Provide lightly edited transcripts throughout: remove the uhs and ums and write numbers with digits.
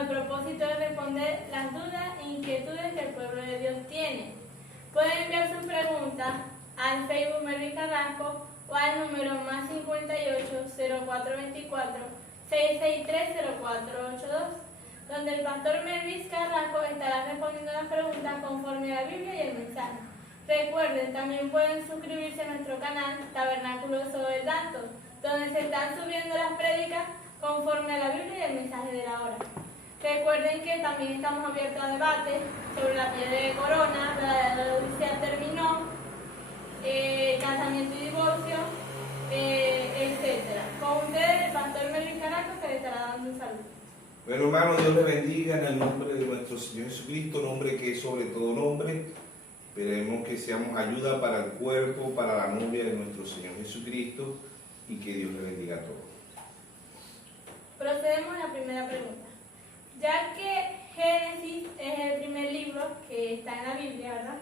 el propósito de responder las dudas e inquietudes que el pueblo de Dios tiene. Pueden enviar sus preguntas al Facebook Melvin Carrasco o al número más 58 0424 663 0482, donde el pastor Melvin Carrasco estará respondiendo las preguntas conforme a la Biblia y el mensaje. Recuerden, también pueden suscribirse a nuestro canal Tabernáculo sobre el Dato, donde se están subiendo las prédicas conforme a la Biblia y el mensaje de la hora. Recuerden que también estamos abiertos a debate sobre la piedra de corona, la odisea terminó, casamiento y divorcio, etc. Con ustedes, el pastor Melvin Carrasco, que le estará dando un saludo. Bueno, hermano, Dios le bendiga en el nombre de nuestro Señor Jesucristo, nombre que es sobre todo nombre. Esperemos que seamos ayuda para el cuerpo, para la novia de nuestro Señor Jesucristo, y que Dios le bendiga a todos. Procedemos a la primera pregunta. Ya que Génesis es el primer libro que está en la Biblia, ¿verdad?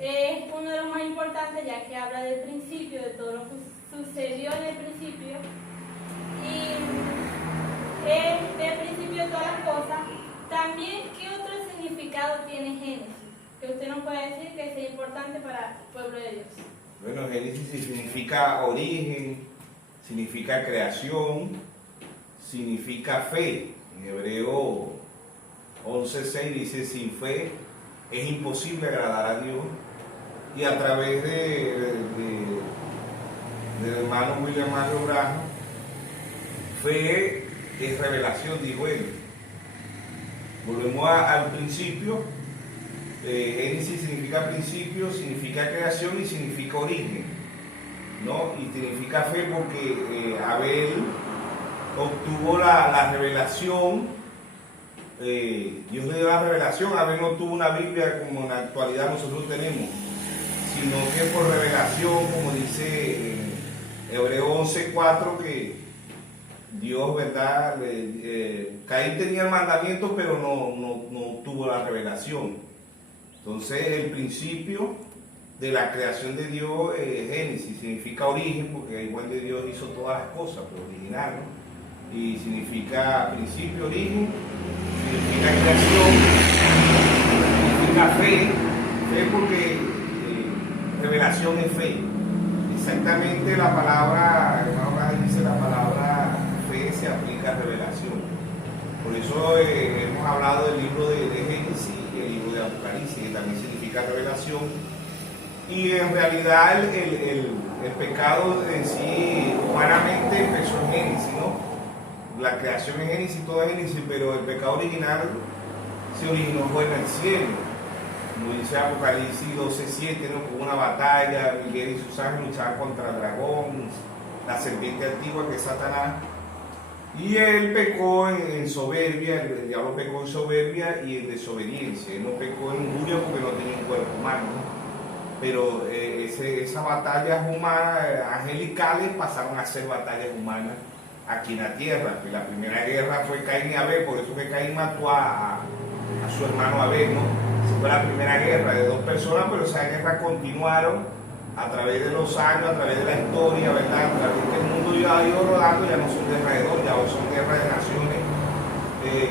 Es uno de los más importantes, ya que habla del principio, de todo lo que sucedió en el principio. Y es del principio de todas las cosas. También, ¿qué otro significado tiene Génesis? Que usted nos puede decir que sea importante para el pueblo de Dios. Bueno, Génesis significa origen, significa creación, significa fe. En Hebreo 11:6 dice: sin fe es imposible agradar a Dios. Y a través del hermano William Mario Branham, fe es revelación, dijo él. Volvemos al principio. Génesis significa principio, significa creación y significa origen, ¿no? Y significa fe porque Abel obtuvo la revelación, Dios le dio la revelación. Abel no tuvo una Biblia como en la actualidad nosotros tenemos, sino que por revelación, como dice Hebreo 11:4, que Dios, ¿verdad? Caín tenía el mandamiento, pero no tuvo la revelación. Entonces, el principio de la creación de Dios, Génesis, significa origen, porque igual de Dios hizo todas las cosas, pero original, ¿no? Y significa principio, origen, significa creación, significa fe porque revelación es fe. Exactamente la palabra, ahora dice la palabra fe se aplica a revelación. Por eso hemos hablado del libro de Génesis y el libro de Apocalipsis, que también significa revelación. Y en realidad el pecado en sí humanamente empezó en Génesis, ¿no? La creación en Génesis, todo es Génesis, pero el pecado original se originó fue en el cielo. Como dice Apocalipsis 12:7, ¿no? Con una batalla, Miguel y sus ángeles luchaban contra el dragón, la serpiente antigua que es Satanás. Y él pecó en soberbia, el diablo pecó en soberbia y en desobediencia. Él no pecó en injuria porque no tenía un cuerpo humano, ¿no? Pero esas batallas humanas, angelicales, pasaron a ser batallas humanas aquí en la tierra. Y la primera guerra fue Caín y Abel, por eso que Caín mató a su hermano Abel, ¿no? Esa fue la primera guerra de dos personas, pero esas guerras continuaron a través de los años, a través de la historia, ¿verdad? A través que el mundo ya ha ido rodando, ya no son guerras de dos, ya son guerras de naciones,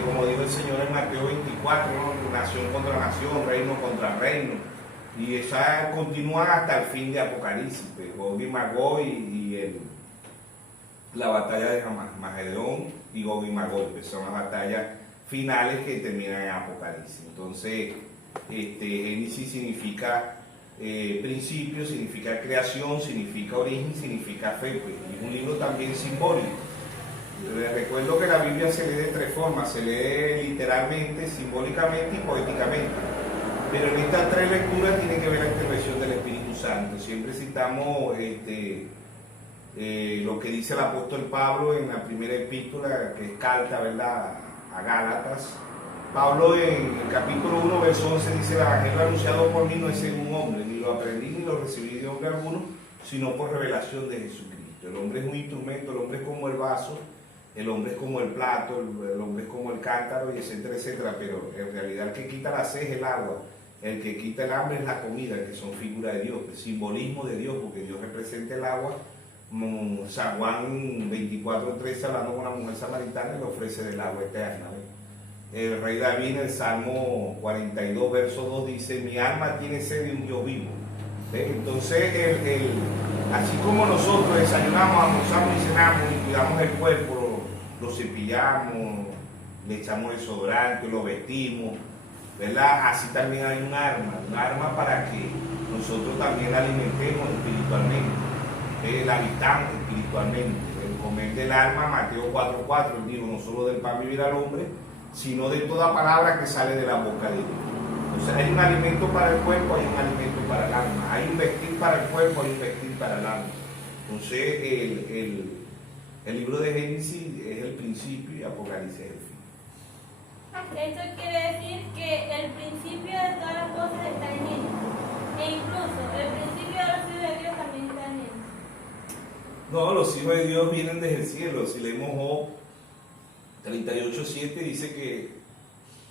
como dijo el Señor en Mateo 24, ¿no? Nación contra nación, reino contra reino, y esas continúan hasta el fin de Apocalipsis, pues, Gog y Magog la batalla de Magedón y Gog y Magog, pues son las batallas finales que terminan en Apocalipsis. Entonces, Génesis significa principio, significa creación, significa origen, significa fe, pues, y es un libro también simbólico. Les recuerdo que la Biblia se lee de tres formas: se lee literalmente, simbólicamente y poéticamente. Pero en estas tres lecturas tiene que ver la intervención del Espíritu Santo. Siempre citamos lo que dice el apóstol Pablo en la primera epístola, que es carta, ¿verdad?, a Gálatas. Pablo en el capítulo 1, verso 11 dice: el evangelio anunciado por mí no es según hombre, ni lo aprendí ni lo recibí de hombre alguno, sino por revelación de Jesucristo. El hombre es un instrumento, el hombre es como el vaso, el hombre es como el plato, el hombre es como el cántaro, y etcétera, etcétera. Pero en realidad el que quita la sed es el agua, el que quita el hambre es la comida, que son figuras de Dios, el simbolismo de Dios, porque Dios representa el agua. San Juan 24:13, hablando con la mujer samaritana, le ofrece del agua eterna, ¿ves? El rey David en el Salmo 42, verso 2 dice, mi alma tiene sed de un Dios vivo. ¿Ves? Entonces, así como nosotros desayunamos, almorzamos y cenamos y cuidamos el cuerpo, lo cepillamos, le echamos desodorante, lo vestimos, ¿verdad? Así también hay un arma para que nosotros también la alimentemos espiritualmente, la habitamos espiritualmente. El comer del alma, Mateo 4:4, él dijo, no solo del pan vivirá el hombre, sino de toda palabra que sale de la boca de Dios. Entonces hay un alimento para el cuerpo, hay un alimento para el alma, hay un vestir para el cuerpo, hay un vestir para el alma. Entonces el libro de Génesis es el principio y Apocalipsis es el fin. Esto quiere decir que el principio de todas las cosas está en Él. E incluso el principio de los hijos de Dios también está en Él. No, los hijos de Dios vienen desde el cielo. Si leemos Job 38:7 dice que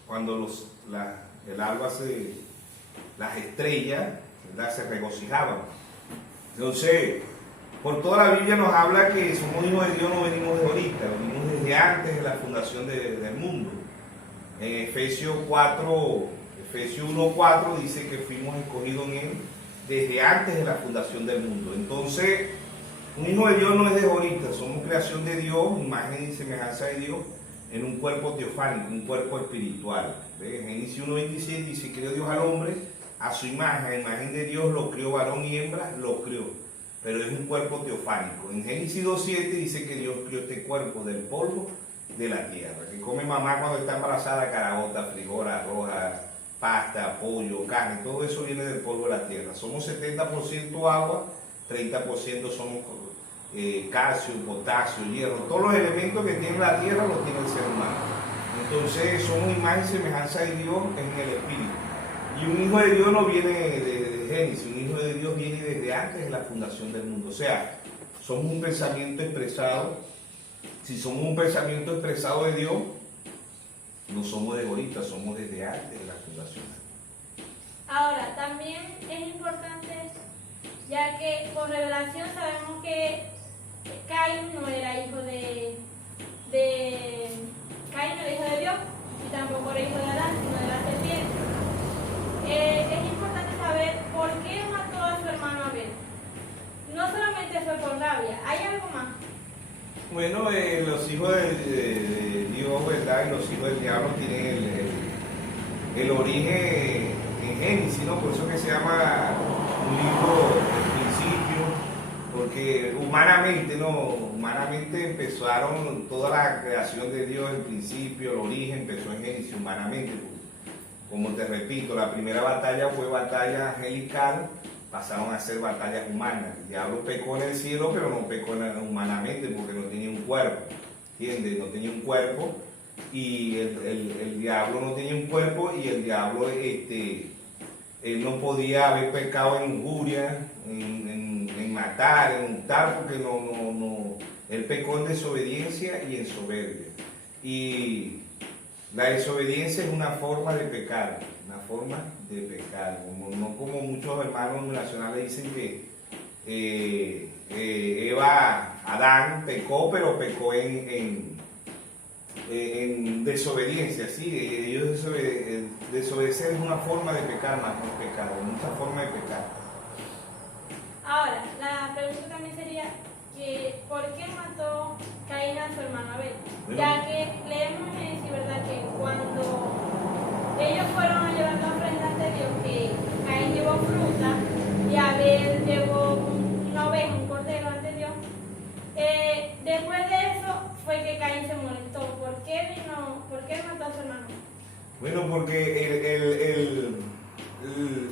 cuando el alba las estrellas, ¿verdad?, se regocijaban. Entonces, por toda la Biblia nos habla que somos hijos de Dios, no venimos de ahorita, venimos desde antes de la fundación del mundo. En Efesios 1:4 dice que fuimos escogidos en Él desde antes de la fundación del mundo. Entonces, un hijo de Dios no es de ahorita, somos creación de Dios, imagen y semejanza de Dios, en un cuerpo teofánico, un cuerpo espiritual. En Génesis 1:26 dice, creó Dios al hombre a su imagen, a imagen de Dios lo crió, varón y hembra lo crió, pero es un cuerpo teofánico. En Génesis 2:7 dice que Dios crió este cuerpo del polvo de la tierra, que come mamá cuando está embarazada, caraota, frijol, arroz, pasta, pollo, carne, todo eso viene del polvo de la tierra. Somos 70% agua, 30% somos calcio, potasio, hierro, todos los elementos que tiene la tierra los tiene el ser humano. Entonces somos imagen y semejanza de Dios en el espíritu. Y un hijo de Dios no viene de Génesis, un hijo de Dios viene desde antes de la fundación del mundo. O sea, somos un pensamiento expresado. Si somos un pensamiento expresado de Dios, no somos de ahorita, somos desde antes de la fundación. Ahora, también es importante, ya que por revelación sabemos que Caín no era hijo de Caín no era hijo de Dios y tampoco era hijo de Adán, sino de la serpiente. Es importante saber por qué mató a su hermano Abel. No solamente fue por rabia, hay algo más. Bueno, los hijos de Dios, ¿verdad? Y los hijos del diablo tienen el origen en Génesis, ¿no? Por eso que se llama un libro del principio, porque humanamente, ¿no? Humanamente empezaron toda la creación de Dios en principio, el origen empezó en Génesis humanamente. Como te repito, la primera batalla fue batalla angelical, pasaron a ser batallas humanas. El diablo pecó en el cielo, pero no pecó humanamente porque no tenía un cuerpo, ¿entiendes? No tenía un cuerpo y el diablo no tenía un cuerpo y el diablo él no podía haber pecado en injuria, en matar, en untar, porque él pecó en desobediencia y en soberbia. Y la desobediencia es una forma de pecar, no como muchos hermanos nacionales dicen que Adán pecó, pero pecó en desobediencia, ¿sí? Ellos desobedecer es una forma de pecar, más no pecado, muchas formas de pecar. Ahora, la pregunta también sería que ¿por qué mató Caín a su hermano Abel? Bueno. Ya que leemos en Génesis, ¿verdad?, que cuando ellos fueron a llevar la ofrenda ante Dios, que Caín llevó fruta y Abel llevó una oveja, un cordero ante Dios. Después de eso fue que Caín se molestó. ¿Por qué mató a su hermano? Bueno, porque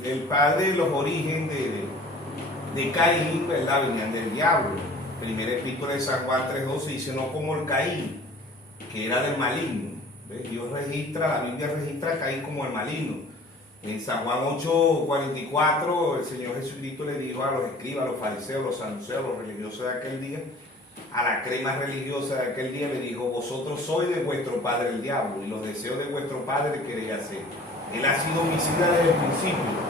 el padre, los orígenes de Caín, ¿verdad?, venían del diablo. Primera epístola de San Juan 3:12 dice, no como el Caín, que era del maligno. ¿Ves? La Biblia registra a Caín como el maligno. En San Juan 8:44 el Señor Jesucristo le dijo a los escribas, a los fariseos, a los saduceos, a los religiosos de aquel día, a la crema religiosa de aquel día le dijo, vosotros sois de vuestro padre el diablo y los deseos de vuestro padre queréis hacer. Él ha sido homicida desde el principio.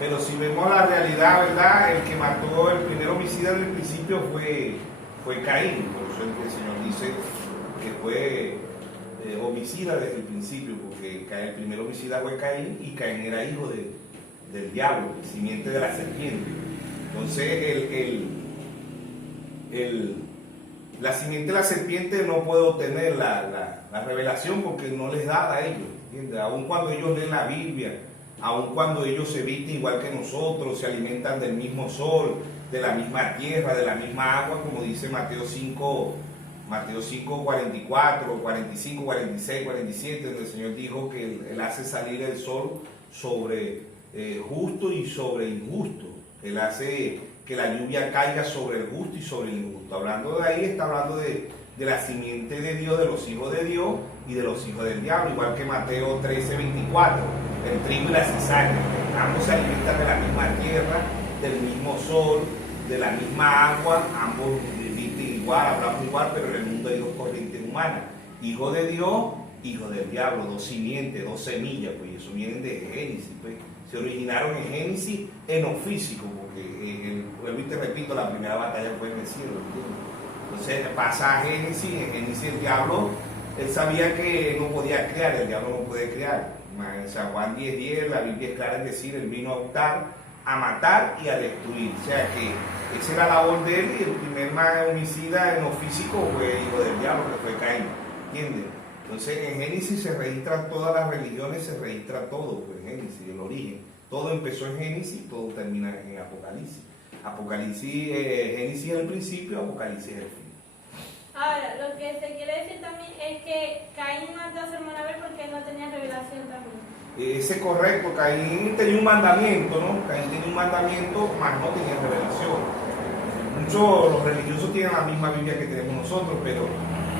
Pero si vemos la realidad, ¿verdad? El que mató, el primer homicida del principio fue Caín. Por eso el Señor dice que fue homicida desde el principio, porque el primer homicida fue Caín, y Caín era hijo del diablo, simiente de la serpiente. Entonces la simiente de la serpiente no puede obtener la revelación porque no les da a ellos, ¿entiendes? Aun cuando ellos leen la Biblia, aun cuando ellos se visten igual que nosotros, se alimentan del mismo sol, de la misma tierra, de la misma agua, como dice Mateo 5, 44, 45, 46, 47, donde el Señor dijo que Él hace salir el sol sobre justo y sobre injusto. Él hace que la lluvia caiga sobre el justo y sobre el injusto. Hablando de ahí, está hablando de la simiente de Dios, de los hijos de Dios y de los hijos del diablo, igual que Mateo 13, 24, el trigo y la cizaña. Ambos se alimentan de la misma tierra, del mismo sol, de la misma agua, ambos visten igual, hablamos igual, pero en el mundo hay dos corrientes humanas, hijo de Dios, hijo del diablo, dos simientes, dos semillas, pues eso vienen de Génesis, pues. Se originaron en Génesis en lo físico, porque vuelvo y te repito, la primera batalla fue en el cielo, ¿entiendes? Entonces pasa a Génesis, en Génesis el diablo, él sabía que no podía crear, el diablo no puede crear. En San Juan 10:10 la Biblia es clara en decir, él vino a hurtar, a matar y a destruir. O sea que esa era la labor de él, y el primer homicida en lo físico fue el hijo del diablo, que fue Caín, ¿entiendes? Entonces en Génesis se registran todas las religiones, se registra todo, pues en Génesis, el origen. Todo empezó en Génesis, todo termina en Apocalipsis. Génesis es el principio, Apocalipsis es el fin. Ahora, lo que se quiere decir también es que Caín mató a su hermana Abel porque él no tenía revelación también. Ese es correcto, Caín tenía un mandamiento, ¿no? Caín tenía un mandamiento, mas no tenía revelación. Muchos los religiosos tienen la misma Biblia que tenemos nosotros, pero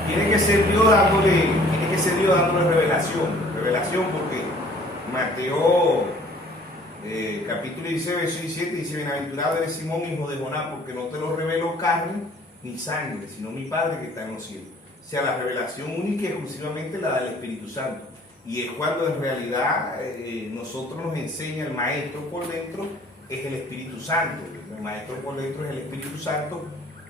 tiene que ser Dios dándole revelación, porque Mateo capítulo 16, verso 17 dice, bienaventurado eres Simón, hijo de Jonás, porque no te lo reveló carne ni sangre, sino mi Padre que está en los cielos. O sea, la revelación única y exclusivamente la da el Espíritu Santo. Y es cuando en realidad nosotros nos enseña el maestro por dentro, es el Espíritu Santo. El maestro por dentro es el Espíritu Santo,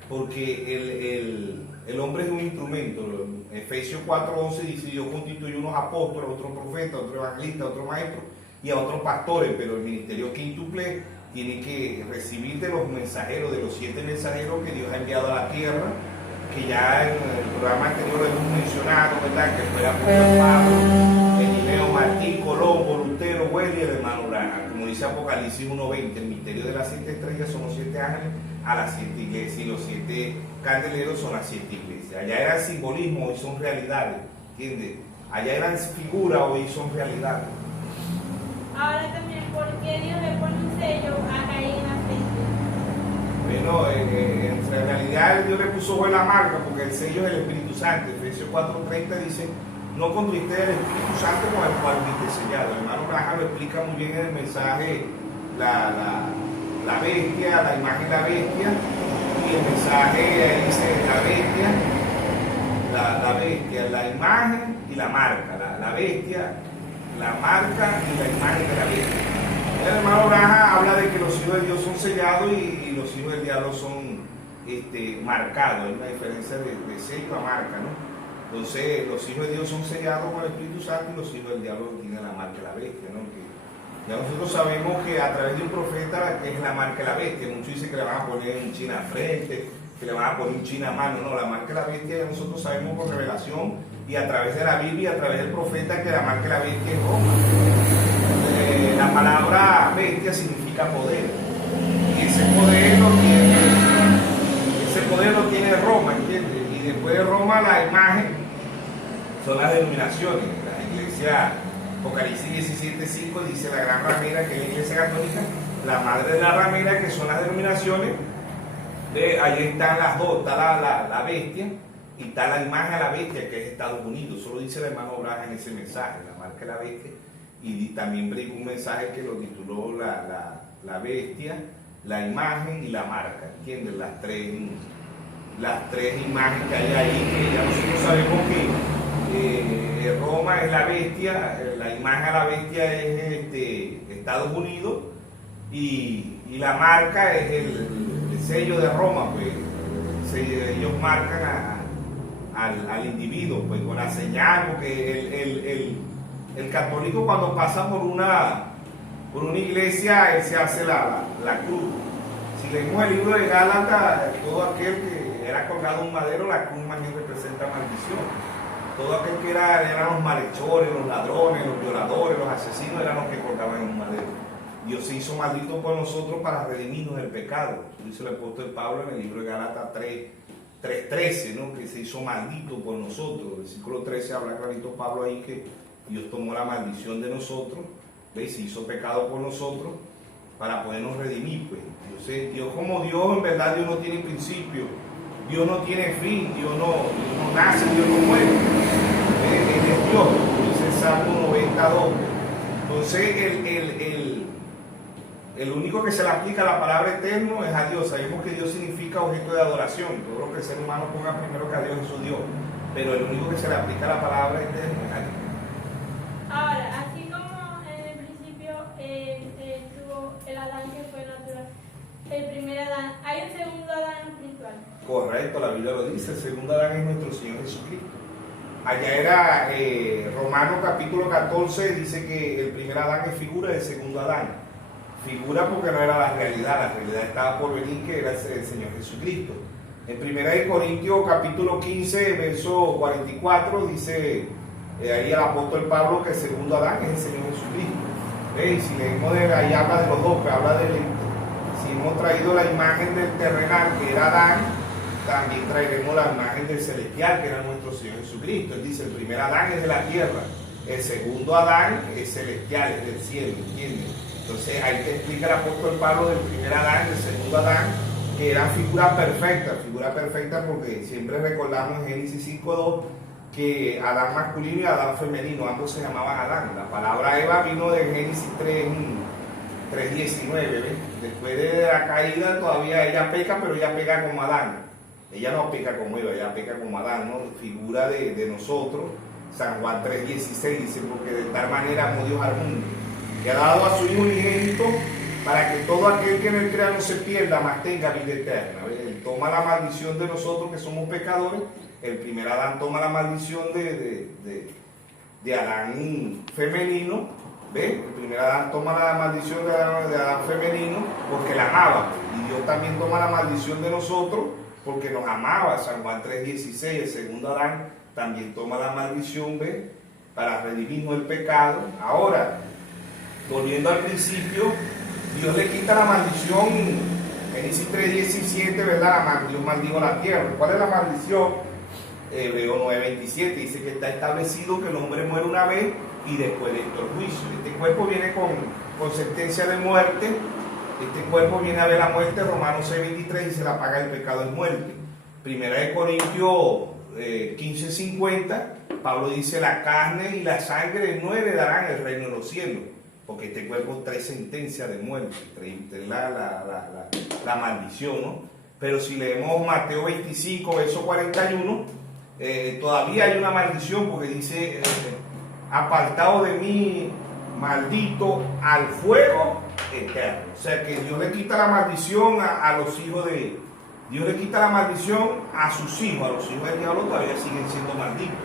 porque el hombre es un instrumento. Efesios 4:11 dice, Dios constituyó unos apóstoles, otros profetas, otros evangelistas, otros maestros y a otros pastores, pero el ministerio quíntuple tiene que recibir de los mensajeros, de los 7 mensajeros que Dios ha enviado a la tierra, que ya en el programa anterior hemos mencionado, ¿verdad? Que fue el apóstol Pablo, Elimeo, Martín, Colombo, Lutero, Wesley y el hermano Branham. Como dice Apocalipsis 1:20, el misterio de las 7 estrellas son los 7 ángeles a las 7 iglesias, y los 7 candeleros son las 7 iglesias. Allá eran simbolismo, hoy son realidades, ¿entiendes? Allá eran figuras, hoy son realidades. Ahora también, ¿por qué Dios le pone un sello a Caín en la frente? Bueno, en realidad Dios le puso fue la marca, porque el sello es el Espíritu Santo. Efesios 4:30 dice, no contriste el Espíritu Santo con el cual fuiste sellado. El hermano Branham lo explica muy bien en el mensaje, la bestia, la imagen de la bestia, y el mensaje dice la bestia, la imagen y la marca, la bestia, la marca y la imagen de la bestia. El hermano Branham habla de que los hijos de Dios son sellados y los hijos del diablo son marcados. Hay una diferencia de sello a marca, ¿no? Entonces los hijos de Dios son sellados con el Espíritu Santo y los hijos del diablo tienen la marca de la bestia, ¿no? Que ya nosotros sabemos que a través de un profeta que es la marca de la bestia. Muchos dicen que le van a poner un china a frente, que le van a poner un china a mano. No, la marca de la bestia ya nosotros sabemos por revelación y a través de la Biblia, a través del profeta, que la marca de la bestia es Roma. La palabra bestia significa poder, y ese poder lo tiene Roma, ¿entiendes? Y después de Roma la imagen son las denominaciones. La iglesia, Apocalipsis 17:5 dice la gran ramera, que es la iglesia católica, la madre de la ramera, que son las denominaciones. Ahí están las dos, está la bestia y está la imagen de la bestia, que es Estados Unidos. Solo dice el hermano Branham en ese mensaje, la marca de la bestia. Y también predicó un mensaje que lo tituló la bestia, la imagen y la marca, ¿entiendes? Las tres imágenes que hay ahí, que ya nosotros sabemos que Roma es la bestia, la imagen de la bestia es Estados Unidos, y la marca es el sello de Roma, pues ellos marcan al individuo, pues con la señal, porque el católico cuando pasa por una iglesia, él se hace la cruz. Si leemos el libro de Gálatas, todo aquel que era colgado en un madero, la cruz más bien representa maldición. Todo aquel que eran los malhechores, los ladrones, los violadores, los asesinos, eran los que colgaban en un madero. Dios se hizo maldito por nosotros para redimirnos del pecado. Dice el apóstol Pablo en el libro de Gálatas 3:13, ¿no? Que se hizo maldito por nosotros. El versículo 13 habla clarito Pablo ahí que Dios tomó la maldición de nosotros, ¿ves? Se hizo pecado por nosotros para podernos redimir, pues. Dios como Dios, en verdad Dios no tiene principio, Dios no tiene fin, Dios no nace, Dios no muere. Él es Dios, dice el Salmo 92. Entonces el único que se le aplica la palabra eterno es a Dios. Sabemos que Dios significa objeto de adoración. Todo lo que el ser humano ponga primero que a Dios es su Dios. Pero el único que se le aplica la palabra eterno es a Dios. Ahora, así como en el principio tuvo el Adán que fue natural, el primer Adán, hay un segundo Adán espiritual. Correcto, la Biblia lo dice. El segundo Adán es nuestro Señor Jesucristo. Allá era Romanos capítulo 14, dice que el primer Adán es figura del segundo Adán. Figura porque no era la realidad estaba por venir, que era el Señor Jesucristo. En 1 Corintios capítulo 15, verso 44, dice ahí el apóstol Pablo que el segundo Adán es el Señor Jesucristo. Y si leemos ahí habla de los dos, pero habla si hemos traído la imagen del terrenal, que era Adán, también traeremos la imagen del celestial, que era nuestro Señor Jesucristo. Él dice, el primer Adán es de la tierra, el segundo Adán es celestial, es del cielo, ¿entiendes? Entonces ahí te explica el apóstol Pablo del primer Adán, del segundo Adán, que eran figuras perfectas porque siempre recordamos en Génesis 5:2 que Adán masculino y Adán femenino, ambos se llamaban Adán. La palabra Eva vino de Génesis 3:19, ¿ves? Después de la caída todavía ella peca, pero ella peca como Adán. Ella no peca como Eva, ella peca como Adán, ¿no? Figura de nosotros. San Juan 3:16 dice, porque de tal manera amó Dios al mundo, que ha dado a su Hijo unigénito para que todo aquel que en él crea no se pierda, mas tenga vida eterna. ¿Ves? Él toma la maldición de nosotros que somos pecadores. El primer Adán toma la maldición de Adán femenino. ¿Ves? El primer Adán toma la maldición de Adán femenino porque la amaba. Y Dios también toma la maldición de nosotros porque nos amaba. San Juan 3:16, el segundo Adán también toma la maldición, ¿ves? Para redimirnos del pecado. Ahora, volviendo al principio, Dios le quita la maldición. Génesis 3:17, ¿verdad? Dios maldijo la tierra. ¿Cuál es la maldición? Hebreo 9:27 dice que está establecido que el hombre muere una vez y después de esto el juicio. Este cuerpo viene con sentencia de muerte. Este cuerpo viene a ver la muerte. Romanos 6:23 dice la paga del pecado es muerte. Primera de Corintios 15:50, Pablo dice la carne y la sangre no heredarán el reino de los cielos, porque este cuerpo trae sentencia de muerte, trae la maldición, ¿no? Pero si leemos Mateo 25, verso 41, todavía hay una maldición, porque dice, apartado de mí, maldito, al fuego eterno. O sea que Dios le quita la maldición a los hijos de Dios, le quita la maldición a sus hijos, a los hijos del diablo todavía siguen siendo malditos,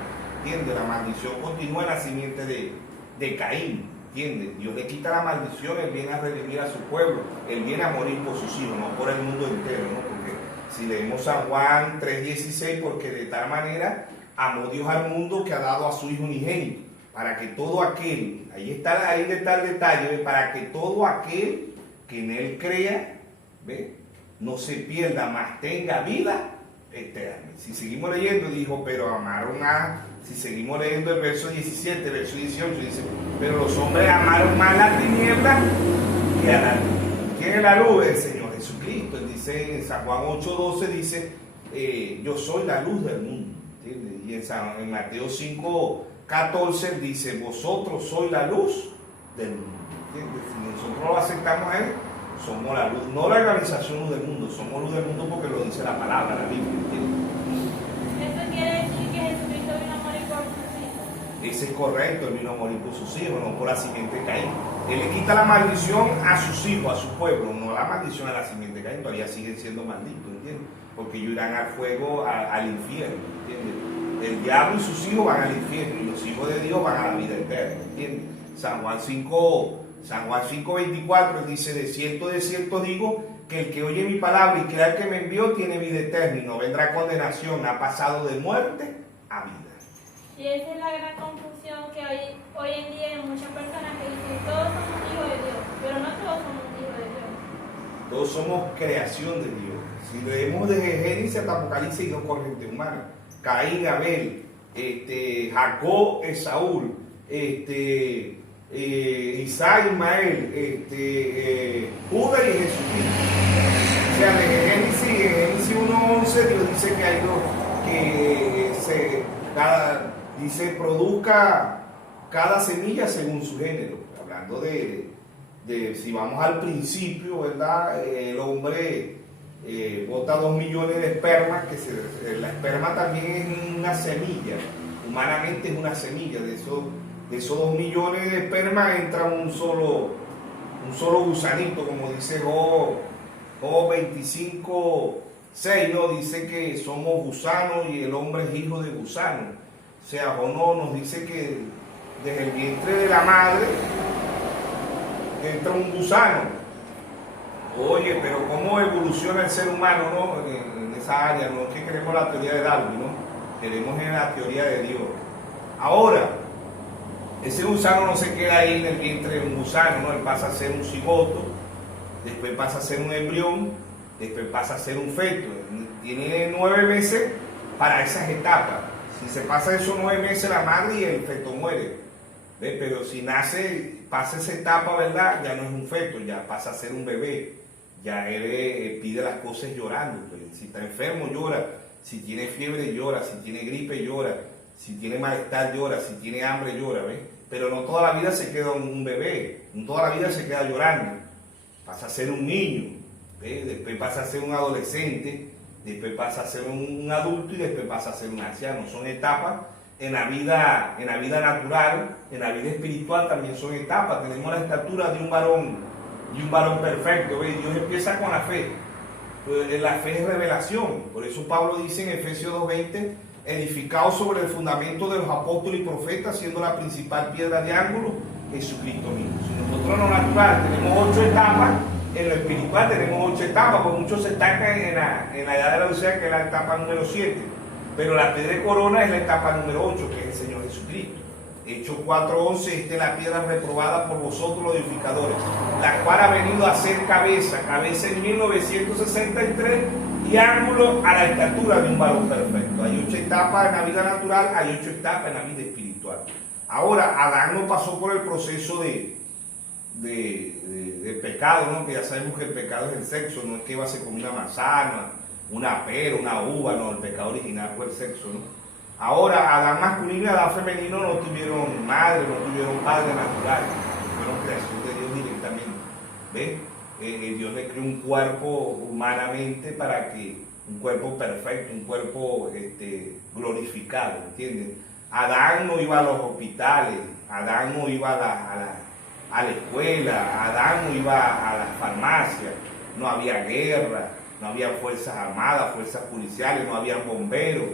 ¿entiendes? La maldición continúa en la simiente de Caín, ¿entiendes? Dios le quita la maldición, Él viene a redimir a su pueblo, Él viene a morir por sus hijos, no por el mundo entero, ¿no? Porque si leemos San Juan 3:16, porque de tal manera amó Dios al mundo que ha dado a su Hijo unigénito, para que todo aquel, ahí está el detalle, para que todo aquel que en Él crea, ¿ve?, no se pierda, mas tenga vida eterna. Si seguimos leyendo, dijo, pero amaron a... Si seguimos leyendo el verso 17, el verso 18, dice, pero los hombres amaron más la tiniebla que a la luz. ¿Quién es la luz? El Señor Jesucristo. Él dice en San Juan 8:12, dice, yo soy la luz del mundo. ¿Entiendes? Y en Mateo 5:14 dice, vosotros sois la luz del mundo. ¿Entiendes? Si nosotros lo aceptamos a Él, somos la luz, no la organización Luz del Mundo, somos luz del mundo porque lo dice la palabra, la Biblia. ¿Entiendes? Esto quiere decir que Jesucristo vino a morir por sus hijos. Ese es correcto, Él vino a morir por sus hijos, no por la simiente de Caín. Él le quita la maldición a sus hijos, a su pueblo, no la maldición a la simiente de Caín, todavía siguen siendo malditos, ¿entiendes? Porque ellos irán al fuego, al infierno, ¿entiendes? El diablo y sus hijos van al infierno y los hijos de Dios van a la vida eterna, ¿entiendes? San Juan 5:24 dice, de cierto digo, que el que oye mi palabra y crea el que me envió tiene vida eterna y no vendrá a condenación, ha pasado de muerte a vida. Y esa es la gran confusión que hoy en día hay muchas personas que dicen, todos somos hijos de Dios, pero no todos somos hijos de Dios. Todos somos creación de Dios. Si leemos desde Génesis hasta Apocalipsis, hay dos corrientes humanas. Caín, Abel, Jacob, Esaú, Isaac, Ismael, Judas y Jesucristo. O sea, desde Génesis 1:11 Dios dice que hay dos, dice produzca cada semilla según su género. Hablando de si vamos al principio, ¿verdad? El hombre bota 2 millones de espermas, la esperma también es una semilla, humanamente es una semilla, de esos 2 millones de espermas entra un solo gusanito, como dice Job 25:6, ¿no? Dice que somos gusanos y el hombre es hijo de gusano. O sea, Job nos dice que desde el vientre de la madre entra un gusano. Oye, pero ¿cómo evoluciona el ser humano, no? En esa área, no es que queremos la teoría de Darwin, ¿no? Queremos en la teoría de Dios. Ahora, ese gusano no se queda ahí en el vientre de un gusano, ¿no? Él pasa a ser un cigoto, después pasa a ser un embrión, después pasa a ser un feto. Tiene 9 meses para esas etapas. Si se pasa esos 9 meses la madre y el feto muere. ¿Ves? Pero si pasa esa etapa, ¿verdad? Ya no es un feto, ya pasa a ser un bebé. Ya él pide las cosas llorando. Pues. Si está enfermo, llora. Si tiene fiebre, llora. Si tiene gripe, llora. Si tiene malestar, llora. Si tiene hambre, llora. ¿Ves? Pero no toda la vida se queda un bebé. No toda la vida se queda llorando. Pasa a ser un niño. ¿Ves? Después pasa a ser un adolescente. Después pasa a ser un adulto y después pasa a ser un anciano. Son etapas en la vida natural, en la vida espiritual también son etapas. Tenemos la estatura de un varón perfecto. ¿Ves? Dios empieza con la fe. La fe es revelación. Por eso Pablo dice en Efesios 2:20, edificado sobre el fundamento de los apóstoles y profetas, siendo la principal piedra de ángulo Jesucristo mismo. Si nosotros en lo natural tenemos 8 etapas, en lo espiritual tenemos 8 etapas, pues muchos se estancan en la edad de la Odisea, que es la etapa número 7. Pero la piedra de corona es la etapa número 8, que es el Señor Jesucristo. Hechos 4:11, esta es la piedra reprobada por vosotros los edificadores, la cual ha venido a ser cabeza en 1963 y ángulo a la estatura de un varón perfecto. Hay 8 etapas en la vida natural, hay 8 etapas en la vida espiritual. Ahora, Adán no pasó por el proceso de pecado, ¿no? Que ya sabemos que el pecado es el sexo, no es que iba a ser como una manzana, una pera, una uva, no, el pecado original fue el sexo, ¿no? Ahora, Adán masculino y Adán femenino no tuvieron madre, no tuvieron padre natural, fueron creación de Dios directamente. ¿Ves? Dios le creó un cuerpo humanamente para que, un cuerpo perfecto, un cuerpo glorificado, ¿entiendes? Adán no iba a los hospitales, Adán no iba a la escuela, Adán no iba a las farmacias, no había guerra, no había fuerzas armadas, fuerzas policiales, no había bomberos,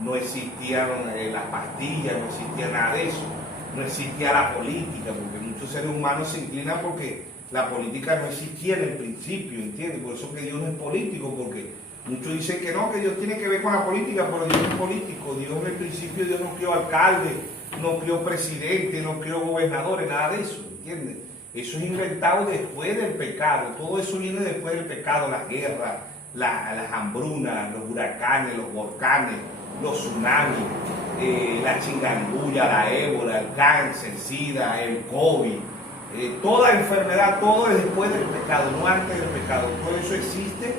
no existían las pastillas, no existía nada de eso, no existía la política, porque muchos seres humanos se inclinan porque la política no existía en el principio, ¿entiendes? Por eso que Dios no es político, porque muchos dicen que no, que Dios tiene que ver con la política, pero Dios no es político. Dios en el principio, Dios no creó alcalde, no creó presidente, no creó gobernadores, nada de eso, ¿entiendes? Eso es inventado después del pecado, todo eso viene después del pecado, las guerras, las hambrunas, los huracanes, los volcanes, los tsunamis, la chingangulla, la ébola, el cáncer, SIDA, el COVID, toda enfermedad, todo es después del pecado, no antes del pecado. Todo eso existe,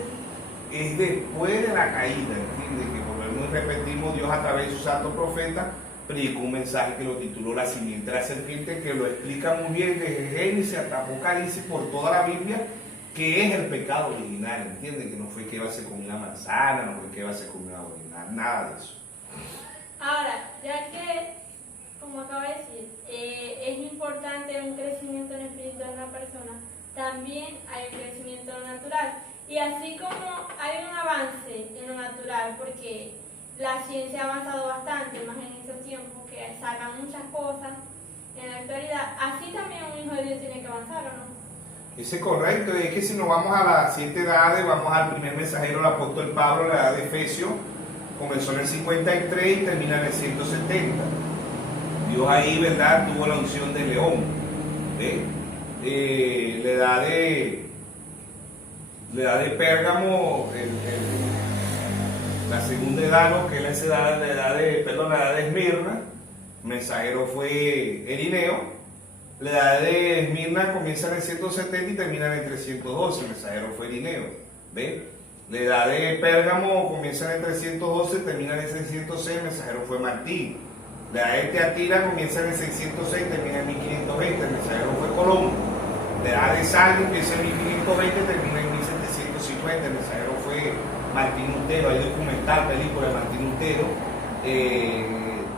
es después de la caída, ¿entiendes? Que volvemos y repetimos, Dios a través de su santo profeta predicó un mensaje que lo tituló La simiente de la serpiente, que lo explica muy bien desde Génesis hasta Apocalipsis por toda la Biblia, que es el pecado original, ¿entiendes? Que no fue que iba a ser con una manzana, no fue que iba a ser con una original, nada de eso. Ahora, ya que, como acabo de decir, es importante un crecimiento en el espíritu de una persona, también hay un crecimiento en lo natural. Y así como hay un avance en lo natural, porque la ciencia ha avanzado bastante, más en esos tiempos, que sacan muchas cosas en la actualidad. Así también un hijo de Dios tiene que avanzar, ¿o no? Eso es correcto, es que si nos vamos a las 7 edades, vamos al primer mensajero, el apóstol Pablo, la edad de Efesios, comenzó en el 53 y termina en el 170. Dios ahí, ¿verdad?, tuvo la unción de león. La edad de Pérgamo, la segunda edad, ¿no?, que es la edad de Esmirna, el mensajero fue Irineo. La edad de Esmirna comienza en el 170 y termina en el 312, el mensajero fue Irineo. ¿Ve? La edad de Pérgamo comienza en el 312 y termina en el 606, el mensajero fue Martín. La edad de Teatira comienza en el 606 y termina en 1520, el mensajero fue Colón. La edad de Salgo empieza en 1520 y termina en 1750, el mensajero fue Martín Lutero. Hay documental, película de Martín Lutero.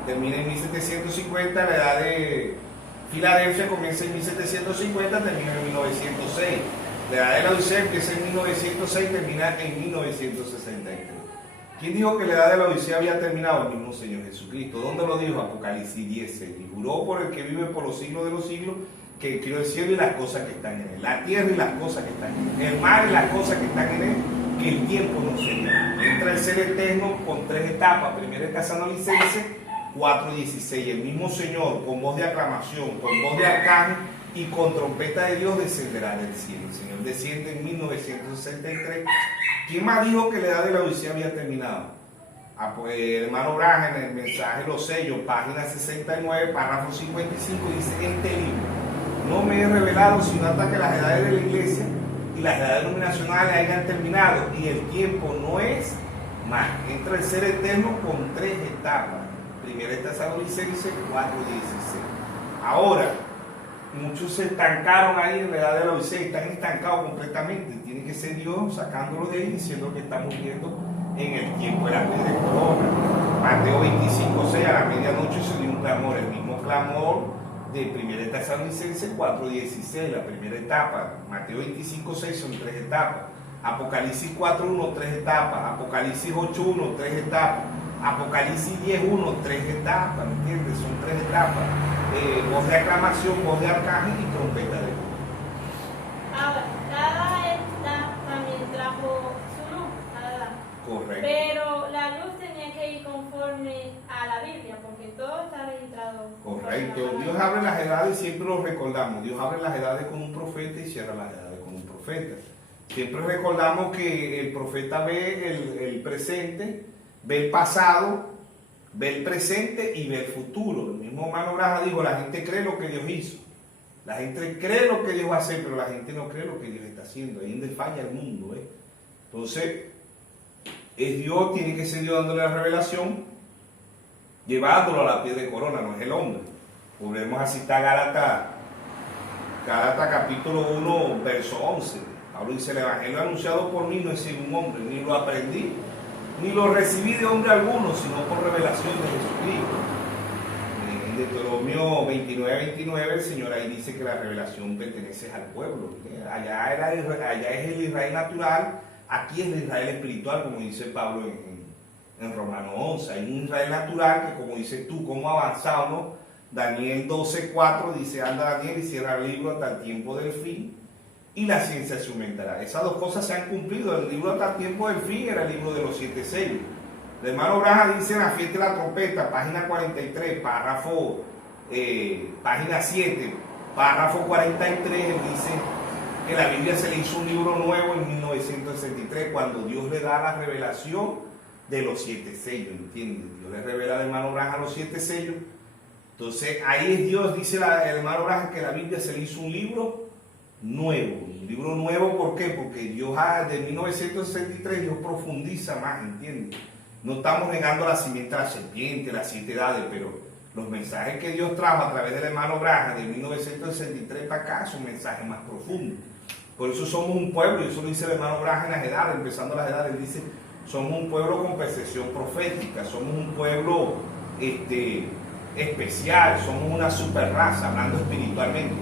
Termina en 1750, la edad de Filadelfia comienza en 1750, termina en 1906. La edad de la Odisea empieza en 1906 y termina en 1963. ¿Quién dijo que la edad de la Odisea había terminado? El mismo Señor Jesucristo. ¿Dónde lo dijo? Apocalipsis 10. Y juró por el que vive por los siglos de los siglos, que crió el cielo y las cosas que están en él, la tierra y las cosas que están en él, el mar y las cosas que están en él, que el tiempo no se llama. Entra el ser eterno con 3 etapas. Primero el Tesalonicenses 4:16, el mismo Señor con voz de aclamación, con voz de arcángel y con trompeta de Dios descenderá del cielo. El Señor desciende en 1963. ¿Quién más dijo que la edad de la Odisea había terminado? Pues, el hermano Braga, en el mensaje Los Sellos, página 69, párrafo 55, dice: este libro no me he revelado sino hasta que las edades de la iglesia y las edades denominacionales hayan terminado, y el tiempo no es más. Entra el ser eterno con 3 etapas. Primera Tesalonicenses 4:16. Ahora, muchos se estancaron ahí en la edad de la Odisea, están estancados completamente. Tiene que ser Dios sacándolo de ahí, diciendo que estamos viendo en el tiempo de la piedra de corona. Mateo 25:6, a la medianoche se dio un clamor, el mismo clamor de Primera Tesalonicenses 4:16, la primera etapa. Mateo 25:6 son 3 etapas. Apocalipsis 4:1, 3 etapas. Apocalipsis 8:1, 3 etapas. Apocalipsis 10:1, 3 etapas, ¿me entiendes? Son 3 etapas. Voz de aclamación, voz de arcángel y trompeta de Dios. Ahora, cada etapa también trajo su luz, ¿verdad? Correcto. Pero la luz tenía que ir conforme a la Biblia, porque todo está registrado. Correcto. Dios abre las edades, siempre lo recordamos. Dios abre las edades con un profeta y cierra las edades con un profeta. Siempre recordamos que el profeta ve el presente, ve el pasado, ve el presente y ve el futuro. El mismo hermano Braga dijo: la gente cree lo que Dios hizo, la gente cree lo que Dios va a hacer, pero la gente no cree lo que Dios está haciendo. Ahí es donde falla el mundo. Entonces, es Dios, tiene que ser Dios dándole la revelación, llevándolo a la piel de corona, no es el hombre. Volvemos a citar Gálatas capítulo 1, verso 11. Pablo dice: el evangelio anunciado por mí no es sin un hombre, ni lo aprendí, ni lo recibí de hombre alguno, sino por revelación de Jesucristo. En Deuteronomio 29:29, el Señor ahí dice que la revelación pertenece al pueblo. Allá es el Israel natural, aquí es el Israel espiritual, como dice Pablo en Romanos 11. Hay un Israel natural que, como dices tú, cómo ha avanzado, ¿no? Daniel 12:4 dice: anda Daniel y cierra el libro hasta el tiempo del fin, y la ciencia se aumentará. Esas dos cosas se han cumplido. El libro hasta el tiempo del fin era el libro de los 7 sellos. El hermano Braga dice en la fiesta de la trompeta, página 43, página 7, párrafo 43, él dice que la Biblia se le hizo un libro nuevo en 1963, cuando Dios le da la revelación de los 7 sellos, ¿entiendes? Dios le revela al hermano Braga los 7 sellos. Entonces ahí es Dios, dice el hermano Braga, que la Biblia se le hizo un libro nuevo. Un libro nuevo, ¿por qué? Porque Dios, de 1963, Dios profundiza más, ¿entiendes? No estamos negando la simiente de la serpiente, las 7 edades, pero los mensajes que Dios trajo a través del hermano Braga de 1963 para acá son mensajes más profundos. Por eso somos un pueblo, y eso lo dice el hermano Braga en las edades, empezando las edades, él dice: somos un pueblo con percepción profética, somos un pueblo especial, somos una super raza, hablando espiritualmente.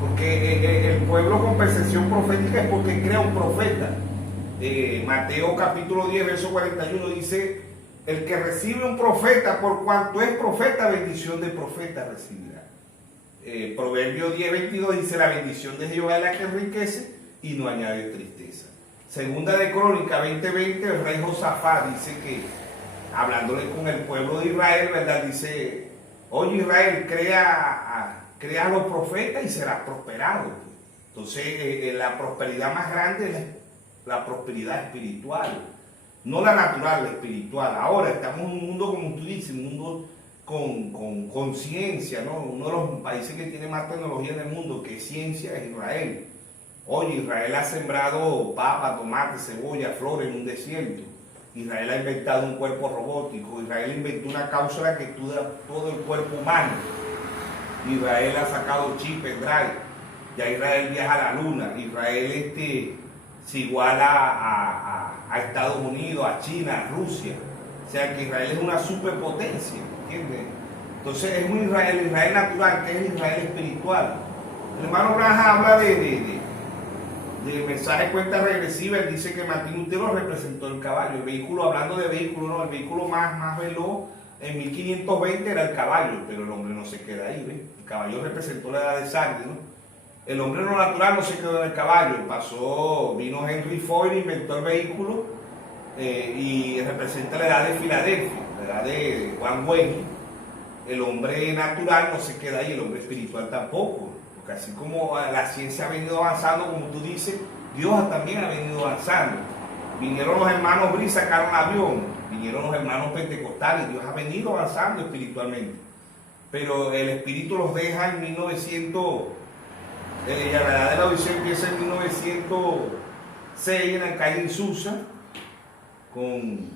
Porque el pueblo con percepción profética es porque crea un profeta. Mateo capítulo 10, verso 41 dice: El que recibe un profeta, por cuanto es profeta, bendición de profeta recibirá. Proverbio 10:22 dice: la bendición de Jehová es la que enriquece y no añade tristeza. Segunda de Crónica 20:20, el rey Josafat dice que, hablándole con el pueblo de Israel, ¿verdad? Dice: oye Israel, crea a los profetas y serás prosperado. Entonces, la prosperidad más grande es la prosperidad espiritual, no la natural, la espiritual. Ahora estamos en un mundo, como tú dices, un mundo con ciencia, ¿no? Uno de los países que tiene más tecnología en el mundo, que es ciencia, es Israel. Oye, Israel ha sembrado papa, tomate, cebolla, flores en un desierto. Israel ha inventado un cuerpo robótico. Israel inventó una cápsula que estudia todo el cuerpo humano. Israel ha sacado chip en drive. Ya Israel viaja a la luna. Israel se iguala a Estados Unidos, a China, a Rusia. O sea que Israel es una superpotencia, ¿entiendes? Entonces es un Israel, el Israel natural, que es el Israel espiritual. El hermano Branham habla de mensaje cuenta regresiva. Él dice que Martín Lutero representó el caballo. El vehículo, hablando de vehículo, ¿no? El vehículo más veloz en 1520 era el caballo, pero el hombre no se queda ahí, ¿ves? El caballo representó la edad de sangre, ¿no? El hombre no natural no se quedó en el caballo. Vino Henry Ford, inventó el vehículo y representa la edad de Filadelfia, la edad de Juan Wayne. El hombre natural no se queda ahí, el hombre espiritual tampoco. Porque así como la ciencia ha venido avanzando, como tú dices, Dios también ha venido avanzando. Vinieron los hermanos Bri, sacaron avión, vinieron los hermanos pentecostales, Dios ha venido avanzando espiritualmente. Pero el espíritu los deja en 1900, la edad de la Odisea empieza en 1906 en la calle Insusa, con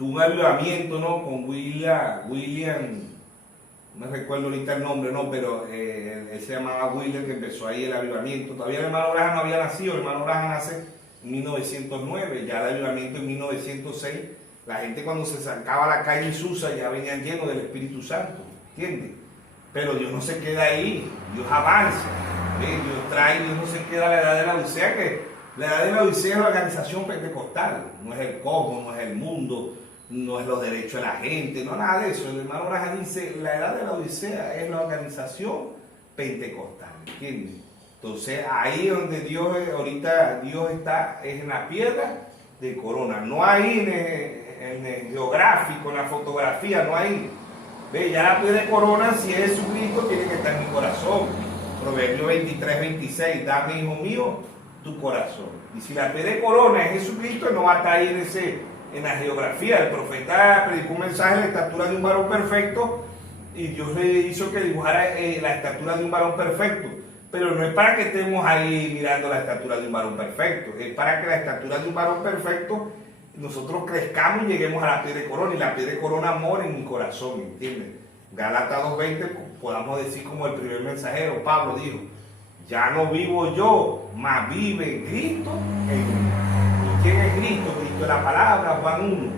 un avivamiento, ¿no? Con William, no me recuerdo ahorita el nombre, no, pero él se llamaba William, que empezó ahí el avivamiento. Todavía el hermano Branham no había nacido, el hermano Branham nace en 1909, ya el avivamiento en 1906. La gente cuando se sacaba a la calle Insusa ya venían llenos del Espíritu Santo, ¿entiendes? Pero Dios no se queda ahí, Dios avanza, ¿ves? Dios no se queda a la edad de la Odisea, que la edad de la Odisea es la organización pentecostal, no es el cosmos, no es el mundo, no es los derechos de la gente, no nada de eso. El hermano Branham dice: la edad de la Odisea es la organización pentecostal, ¿entiendes? Entonces ahí es donde Dios, ahorita Dios está, es en la piedra de corona, no ahí en el geográfico, en la fotografía, no ahí. Ve, ya la piedra de corona, si es Jesucristo, tiene que estar en mi corazón. Proverbio 23:26, dame, hijo mío, tu corazón. Y si la piedra de corona es Jesucristo, no va a estar ahí en la geografía. El profeta predicó un mensaje de la estatura de un varón perfecto y Dios le hizo que dibujara la estatura de un varón perfecto. Pero no es para que estemos ahí mirando la estatura de un varón perfecto, es para que la estatura de un varón perfecto nosotros crezcamos y lleguemos a la piedra de corona, y la piedra de corona mora en mi corazón, ¿entiendes? Gálatas 2:20, podamos decir como el primer mensajero, Pablo dijo: ya no vivo yo, mas vive Cristo en mí. ¿Y quién es Cristo? Cristo es la palabra. Juan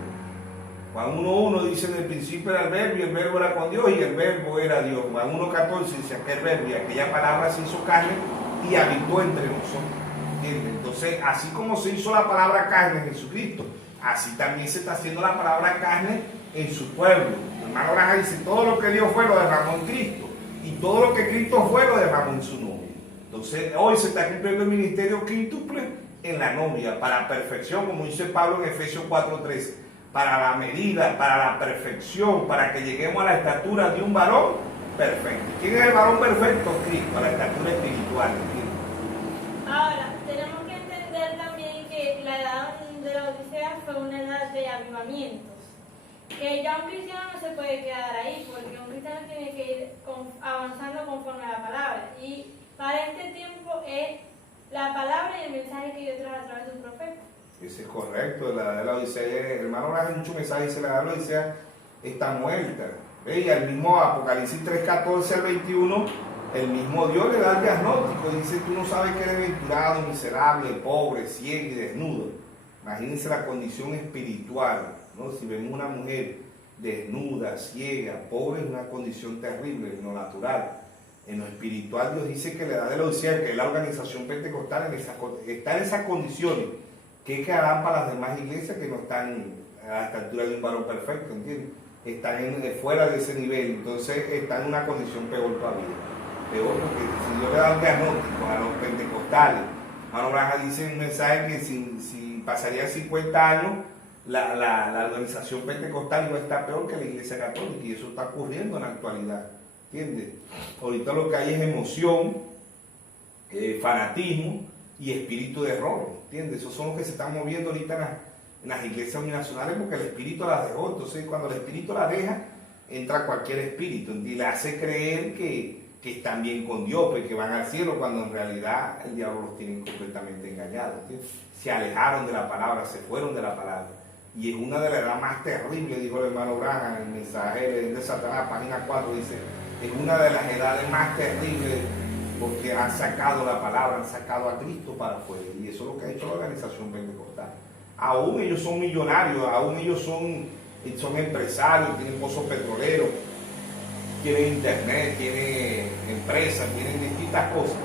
1:1 dice: en el principio era el verbo, y el verbo era con Dios, y el verbo era Dios. Juan 1:14 dice: aquel verbo y aquella palabra se hizo carne y habitó entre nosotros, ¿entiendes? Entonces, así como se hizo la palabra carne en Jesucristo, así también se está haciendo la palabra carne en su pueblo. El hermano Branham dice: todo lo que Dios fue lo derramó en Cristo, y todo lo que Cristo fue lo derramó en su novia. Entonces hoy se está cumpliendo el ministerio quíntuple en la novia, para la perfección, como dice Pablo en Efesios 4:13, para la medida, para la perfección, para que lleguemos a la estatura de un varón perfecto. ¿Quién es el varón perfecto? Cristo, a la estatura espiritual. Ahora, tenemos que entender también que la edad de la Odisea fue una edad de avivamientos. Que ya un cristiano no se puede quedar ahí, porque un cristiano tiene que ir avanzando conforme a la palabra. Y para este tiempo es la palabra y el mensaje que Dios trae a través de un profeta. Eso es correcto. La edad de la Odisea, el hermano Branham en muchos mensajes dice: la edad de la Odisea está muerta. Y el mismo Apocalipsis 3:14 al 21, el mismo Dios le da el diagnóstico. Dice: tú no sabes que eres venturado, miserable, pobre, ciego y desnudo. Imagínense la condición espiritual, ¿no? Si vemos una mujer desnuda, ciega, pobre, es una condición terrible, en lo natural. En lo espiritual, Dios dice que la edad de la Odisea, que es la organización pentecostal, está en esas condiciones. ¿Qué harán para las demás iglesias que no están la estatura de un varón perfecto, ¿entiendes? Están fuera de ese nivel, entonces están en una condición peor todavía. Peor porque si Dios le da un diagnóstico a los pentecostales, Mano Branham dice en un mensaje que si pasarían 50 años, la organización pentecostal iba a estar peor que la iglesia católica, y eso está ocurriendo en la actualidad, ¿entiendes? Ahorita lo que hay es emoción, fanatismo y espíritu de error, ¿entiendes? Esos son los que se están moviendo ahorita en las iglesias universales, porque el espíritu las dejó. Entonces cuando el espíritu las deja, entra cualquier espíritu y le hace creer que están bien con Dios, pues, que van al cielo, cuando en realidad el diablo los tiene completamente engañados, ¿entiendes? Se alejaron de la palabra, se fueron de la palabra, y es una de las edades más terribles, dijo el hermano Branham en el mensaje de Satanás, página 4, dice, es una de las edades más terribles, porque han sacado la palabra, han sacado a Cristo para afuera, y eso es lo que ha hecho la organización pentecostal. Aún ellos son millonarios, aún ellos son empresarios, tienen pozos petroleros, tienen internet, tienen empresas, tienen distintas cosas,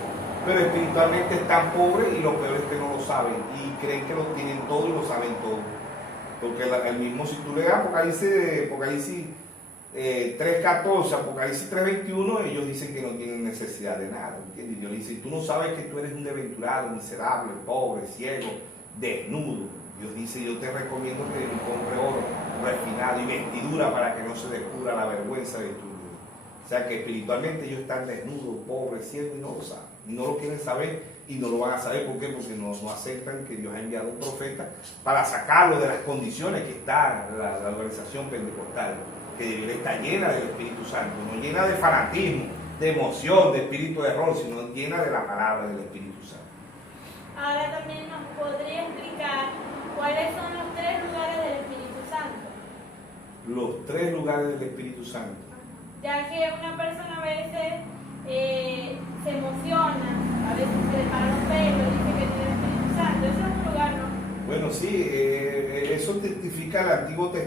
pero espiritualmente están pobres, y lo peor es que no lo saben y creen que lo tienen todo y lo saben todo. Porque el mismo, si tú lees Apocalipsis 3.14, Apocalipsis 3.21, ellos dicen que no tienen necesidad de nada, ¿entiendes? Y Dios dice, tú no sabes que tú eres un desventurado, miserable, pobre, ciego, desnudo. Dios dice, yo te recomiendo que compre oro refinado y vestidura para que no se descubra la vergüenza de tu vida. O sea que espiritualmente ellos están desnudos, pobres, ciegos, y no lo saben. Y no lo quieren saber, y no lo van a saber. ¿Por qué? Porque no aceptan que Dios ha enviado un profeta para sacarlo de las condiciones que está la organización pentecostal, que debería estar llena del Espíritu Santo, no llena de fanatismo, de emoción, de espíritu de error, sino llena de la palabra del Espíritu Santo. Ahora también nos podría explicar cuáles son los 3 lugares del Espíritu Santo. Los 3 lugares del Espíritu Santo. Ya que una persona a veces se emociona, a veces se le para los pelos, dice que tiene el Espíritu Santo. Eso es un lugar, ¿no? Bueno, sí, eso testifica el Antiguo Testamento.